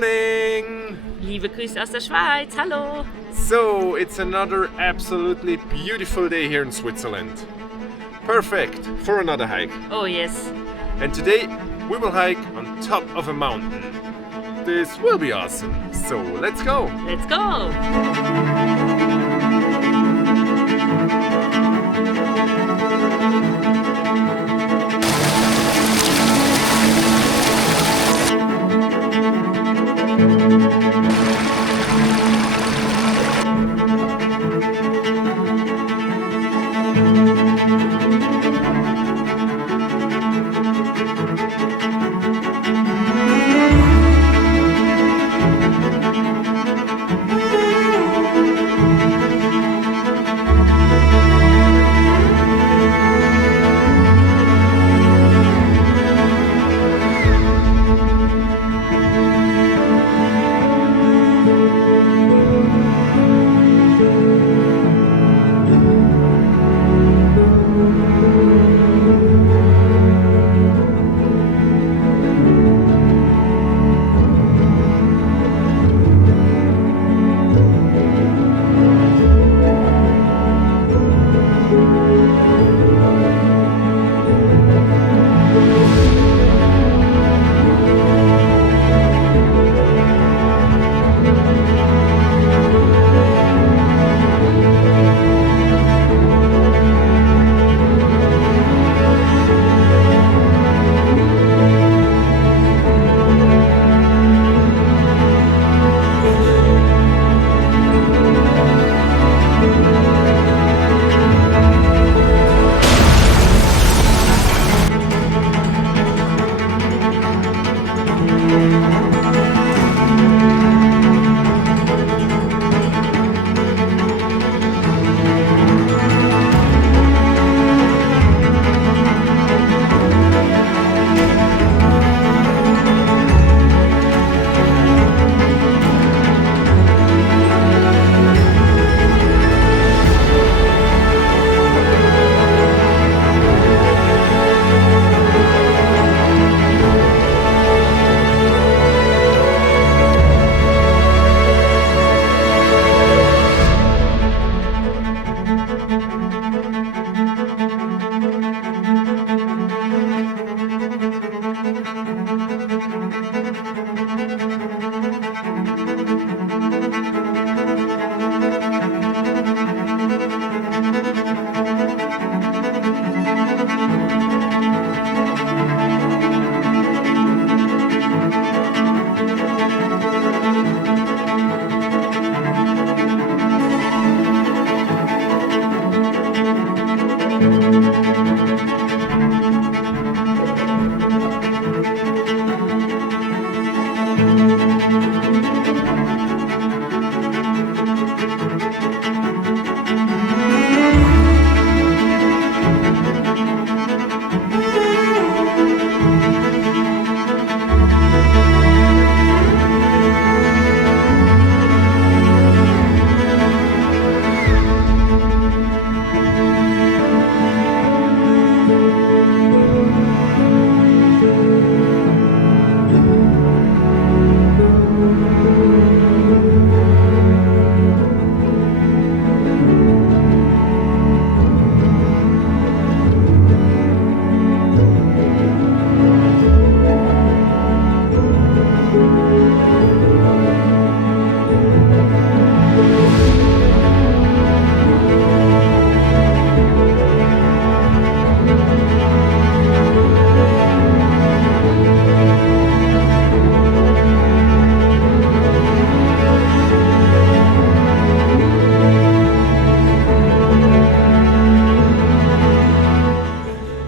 morning! Liebe Grüße aus der Schweiz, hallo! So, it's another absolutely beautiful day here in Switzerland. Perfect for another hike. Oh yes. And today we will hike on top of a mountain. This will be awesome. So, let's go! Let's go!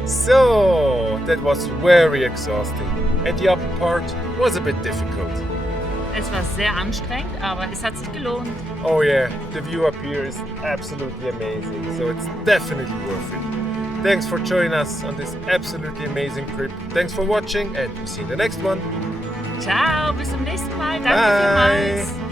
So, that was very exhausting. And the upper part was a bit difficult. Es war sehr anstrengend, aber es hat sich gelohnt. Oh yeah, the view up here is absolutely amazing, so it's definitely worth it. Thanks for joining us on this absolutely amazing trip. Thanks for watching and we'll see you in the next one. Ciao, bis zum nächsten Mal. Danke Bye. vielmals.